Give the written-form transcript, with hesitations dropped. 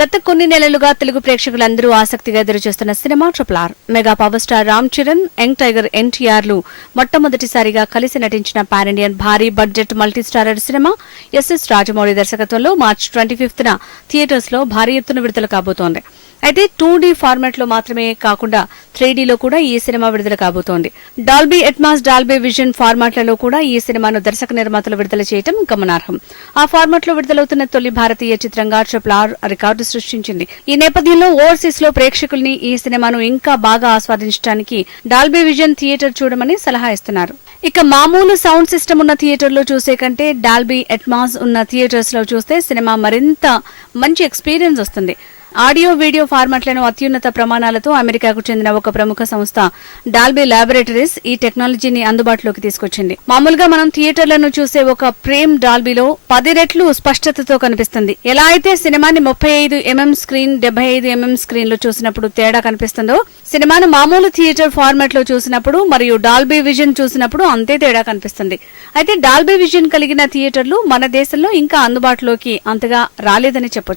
గత కొన్ని నెలలుగా తెలుగు ప్రేక్షకులందరూ ఆసక్తిగా ఎదురుచూస్తున్న cinema triple R. Mega power star Ram Charan, young tiger ఎన్టీఆర్లు మొట్టమొదటిసారిగా కలిసి నటించిన పాన్ ఇండియన్ భారీ budget multi starrer cinema SS Rajamouli దర్శకత్వంలో మార్చి 25న థియేటర్స్ లో భారీ ఎత్తున విడుదల కాబోతోంది. అయితే 2D ఫార్మాట్ లో మాత్రమే కాకుండా 3Dలో కూడా ఈ సినిమా విడుదల కాబోతోంది. డాల్బీ అట్మాస్, డాల్బీ విజన్ ఫార్మాట్లలో కూడా ఈ సినిమాను దర్శక నిర్మాతలు విడుదల చేయడం గమనార్హం. ఆ ఫార్మాట్ లో విడుదలవుతున్న తొలి భారతీయ చిత్రంగా ట్రిపుల్ ఆర్ రికార్డు సృష్టించింది. ఈ నేపథ్యంలో ఓవర్సీస్ లో ప్రేక్షకుల్ని ఈ సినిమాను ఇంకా బాగా ఆస్వాదించడానికి డాల్బీ విజన్ థియేటర్ చూడమని సలహా ఇస్తున్నారు. ఇక మామూలు సౌండ్ సిస్టమ్ ఉన్న థియేటర్లో చూసే కంటే డాల్బీ అట్మాస్ ఉన్న థియేటర్స్ లో చూస్తే సినిమా మరింత మంచి ఎక్స్పీరియన్స్ వస్తుంది. ఆడియో వీడియో ఫార్మాట్లను అత్యున్నత ప్రమాణాలతో అమెరికాకు చెందిన ఒక ప్రముఖ సంస్థ డాల్బీ ల్యాబొరేటరీస్ ఈ టెక్నాలజీని అందుబాటులోకి తీసుకొచ్చింది. మామూలుగా మనం థియేటర్లను చూసే ఒక ఫ్రేమ్ డాల్బీలో 10 రెట్లు స్పష్టతతో కనిపిస్తుంది. ఎలా అయితే సినిమాని 35mm స్క్రీన్, 75mm స్క్రీన్ లో చూసినప్పుడు తేడా కనిపిస్తుందో, సినిమాను మామూలు థియేటర్ ఫార్మాట్ లో చూసినప్పుడు మరియు డాల్బీ విజన్ చూసినప్పుడు అంతే తేడా కనిపిస్తుంది. అయితే డాల్బీ విజన్ కలిగిన థియేటర్లు మన దేశంలో ఇంకా అందుబాటులోకి అంతగా రాలేదని చెప్పొచ్చు.